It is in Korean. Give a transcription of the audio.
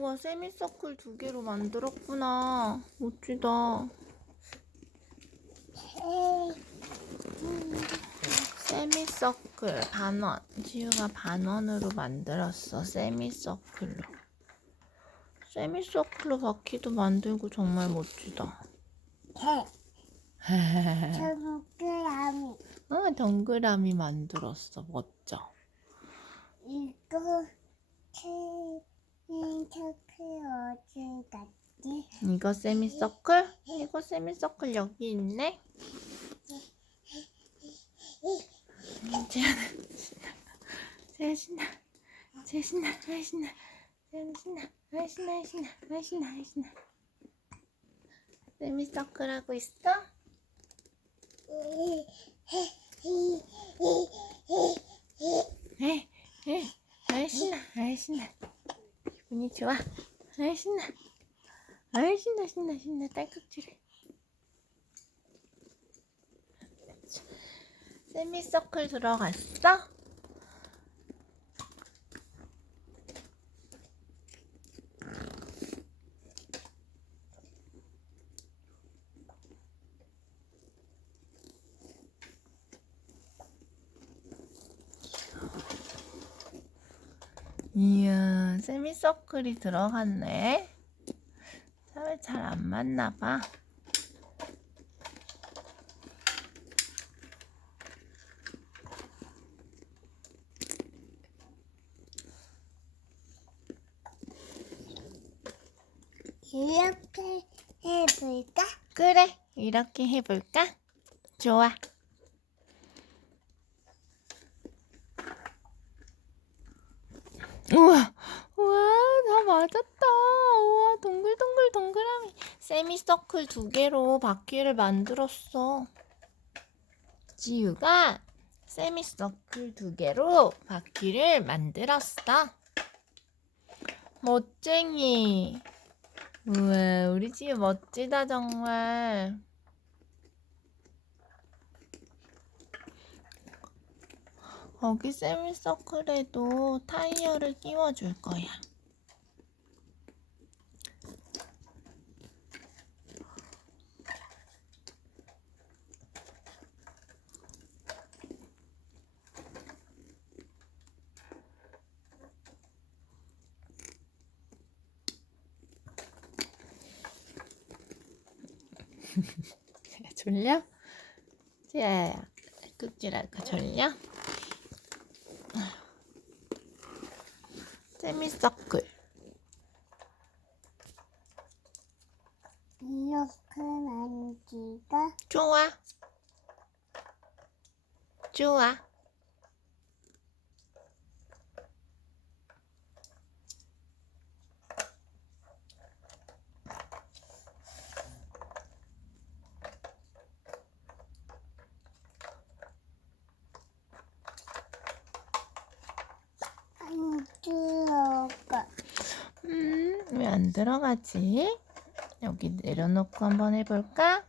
우와, 세미서클 두 개로 만들었구나. 멋지다. 세미서클 반원. 지우가 반원으로 만들었어. 세미서클로. 세미서클로 바퀴도 만들고 정말 멋지다. 동그라미 어, 동그라미 만들었어. 멋져. 이거 체 인서클 어디 갔지? 이거 세미서클? 이거 세미서클 여기 있네. 재현아. 재현 신나. 재현 신나. 아 신나. 재현 신나. 아 신나. 아 신나. 아 신나. 아 신나. 세미서클 하고 있어? 에, 에, 아 신나. 아 신나. 기분이 좋아. 아 신나. 아 신나 신나 신나 딸깍질해. 세미서클 들어갔어? 이야, 세미서클이 들어갔네. 잘잘안 맞나 봐. 이렇게 해볼까? 그래, 이렇게 해볼까? 좋아. 우와, 우와, 다 맞았다. 우와, 동글동글 동그라미. 세미서클 두 개로 바퀴를 만들었어. 지우가 세미서클 두 개로 바퀴를 만들었어. 멋쟁이. 우와, 우리 지우 멋지다, 정말. 거기 세미서클에도 타이어를 끼워줄 거야. 졸려? 지아야, 꾹질 할까 졸려? 세미서클. 이렇게 만지가 좋아. 좋아. 안 들어가. 음, 왜 안 들어가지? 여기 내려놓고 한번 해볼까?